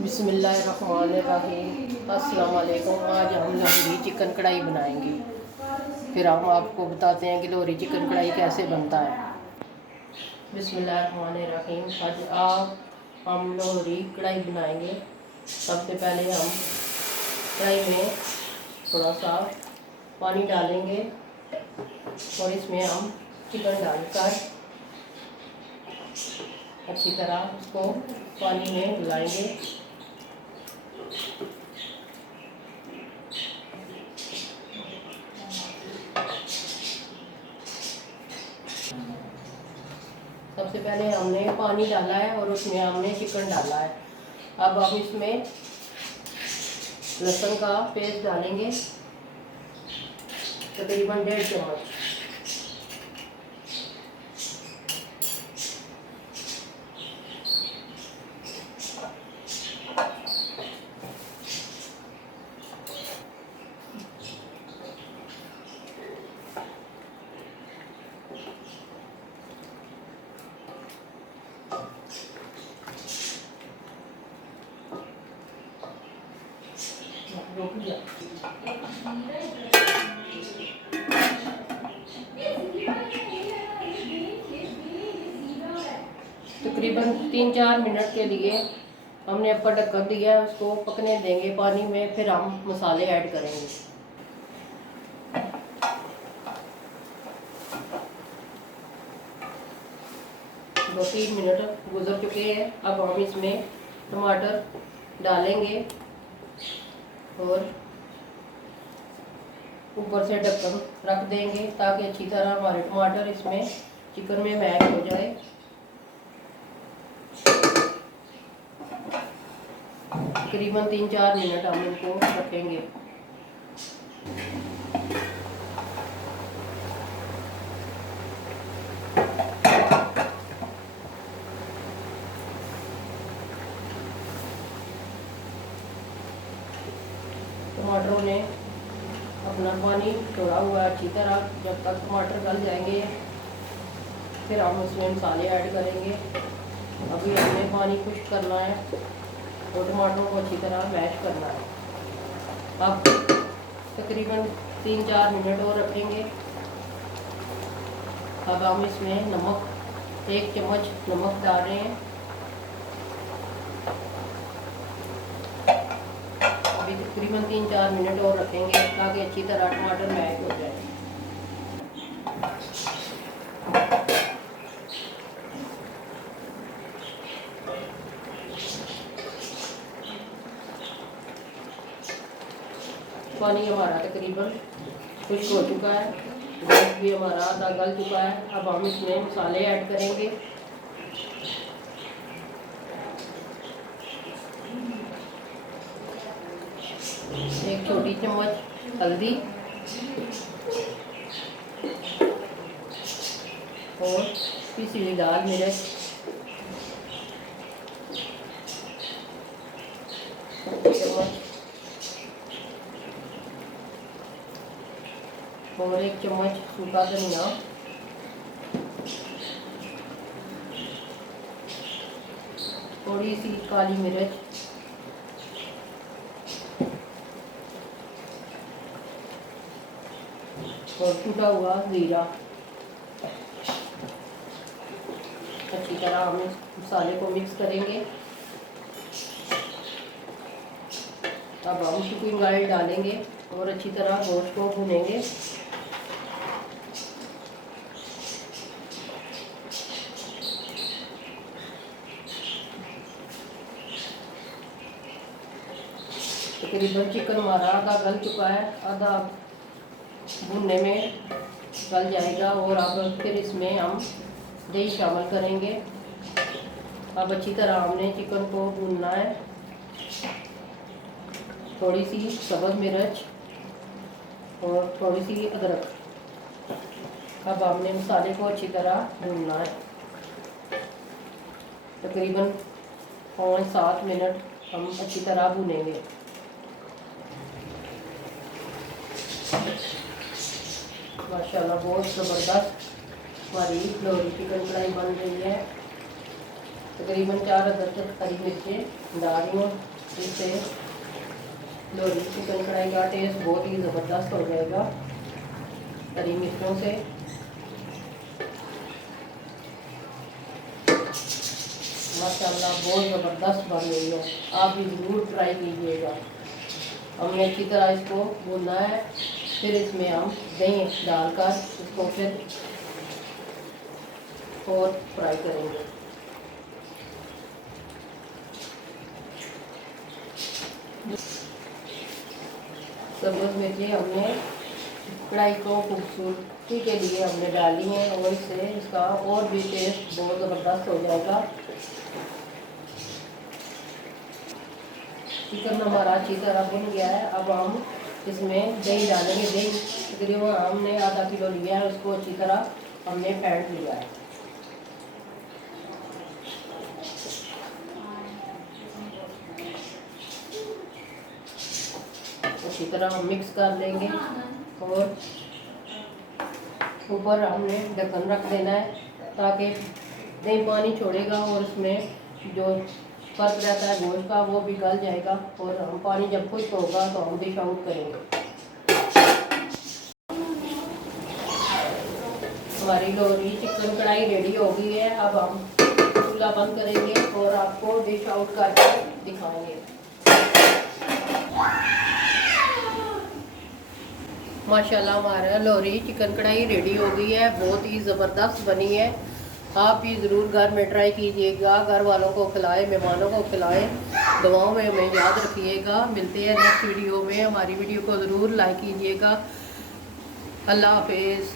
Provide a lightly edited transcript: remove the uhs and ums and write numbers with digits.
बिस्मिल्लाहिर्रहमानिर्रहीम। अस्सलाम वालेकुम। आज हम लाहौरी चिकन कढ़ाई बनाएंगे। फिर हम आपको बताते हैं कि लाहौरी चिकन कढ़ाई कैसे बनता है। बिस्मिल्लाहिर्रहमानिर्रहीम। आज हम लाहौरी कढ़ाई बनाएंगे। सबसे पहले हम कढ़ाई में थोड़ा सा पानी डालेंगे और इसमें हम चिकन डालकर अच्छी तरह उसको पानी में मिलाएंगे। सबसे पहले हमने पानी डाला है और उसमें हमने चिकन डाला है। अब हम इसमें लहसुन का पेस्ट डालेंगे, तकरीबन 1.5 चम्मच। तकरीबन 3-4 मिनट के लिए हमने ऊपर ढक्कन दिया है, उसको पकने देंगे पानी में। फिर हम मसाले ऐड करेंगे। 2-3 मिनट गुजर चुके हैं। अब हम इसमें टमाटर डालेंगे और ऊपर से ढक्कन रख देंगे ताकि अच्छी तरह हमारे टमाटर इसमें चिकन में मैश हो जाए। तकरीबन 3-4 मिनट हम इनको रखेंगे। टमाटरों ने अपना पानी छोड़ा हुआ अच्छी तरह। जब तक टमाटर गल जाएंगे फिर हम उसमें मसाले ऐड करेंगे। अभी हमने पानी खुश्क करना है और टमाटरों को अच्छी तरह मैश करना है। अब तकरीबन 3-4 मिनट और रखेंगे। अब हम इसमें नमक 1 चम्मच नमक डाल रहे हैं। अभी तकरीबन 3-4 मिनट और रखेंगे ताकि अच्छी तरह टमाटर मैश हो जाए। पानी हमारा तकरीबन खुश्क हो चुका है, गोश्त भी हमारा आधा गल चुका है। अब हम इसमें मसाले ऐड करेंगे। एक छोटी चम्मच हल्दी और पिसी हुई लाल मिर्च, और 1 चम्मच सूखा धनिया, थोड़ी सी काली मिर्च और टूटा हुआ जीरा। अच्छी तरह हम इस मसाले को मिक्स करेंगे। अब हम कुकिंग ऑयल डालेंगे और अच्छी तरह गोश्त को भुनेंगे। तकरीबन चिकन हमारा आधा गल चुका है, आधा भुनने में गल जाएगा। और अब फिर इसमें हम दही शामिल करेंगे। अब अच्छी तरह हमने चिकन को भूनना है। थोड़ी सी सब्ज़ मिर्च और थोड़ी सी अदरक। अब हमने मसाले को अच्छी तरह भूनना है। तकरीबन 5-7 मिनट हम अच्छी तरह भूनेंगे। माशाल्लाह बहुत ज़बरदस्त हमारी लोहरी चिकन कढ़ाई बन रही है। तकरीबन 4 अदद हरी मिर्चें डाल रही हूँ। इससे लोहरी चिकन कढ़ाई का टेस्ट बहुत ही ज़बरदस्त हो जाएगा हरी मिर्चों से। माशाल्लाह बहुत ज़बरदस्त बन रही है, आप भी ज़रूर ट्राई कीजिएगा। हमने अच्छी तरह इसको भूनना है, फिर इसमें हम दही डालकर इसको फिर और फ्राई करेंगे। सब्ज़ मिर्ची हमने कढ़ाई को खूबसूरती के लिए हमने डाली है और इससे इसका और भी टेस्ट बहुत ज़बरदस्त हो जाएगा। चिकन हमारा अच्छी तरह भुन गया है। अब हम इसमें दही डालेंगे। दही तकरीबन हमने आधा किलो लिया है, उसको अच्छी तरह हमने फेंट लिया है। अच्छी तरह हम मिक्स कर लेंगे और ऊपर हमने ढक्कन रख देना है ताकि दही पानी छोड़ेगा और उसमें जो फर्क रहता है गोश्त का वो भी गल जाएगा और हम पानी जब खुश्क होगा तो हम डिश आउट करेंगे। हमारी लोहरी चिकन कढ़ाई रेडी हो गई है। अब हम चूल्हा बंद करेंगे और आपको डिश आउट करके दिखाएंगे। माशाल्लाह हमारा लोहरी चिकन कढ़ाई रेडी हो गई है, बहुत ही ज़बरदस्त बनी है। आप भी ज़रूर घर में ट्राई कीजिएगा, घर वालों को खिलाएं, मेहमानों को खिलाएं। दुआओं में हमें याद रखिएगा। मिलते हैं नेक्स्ट वीडियो में। हमारी वीडियो को ज़रूर लाइक कीजिएगा। अल्लाह हाफिज़।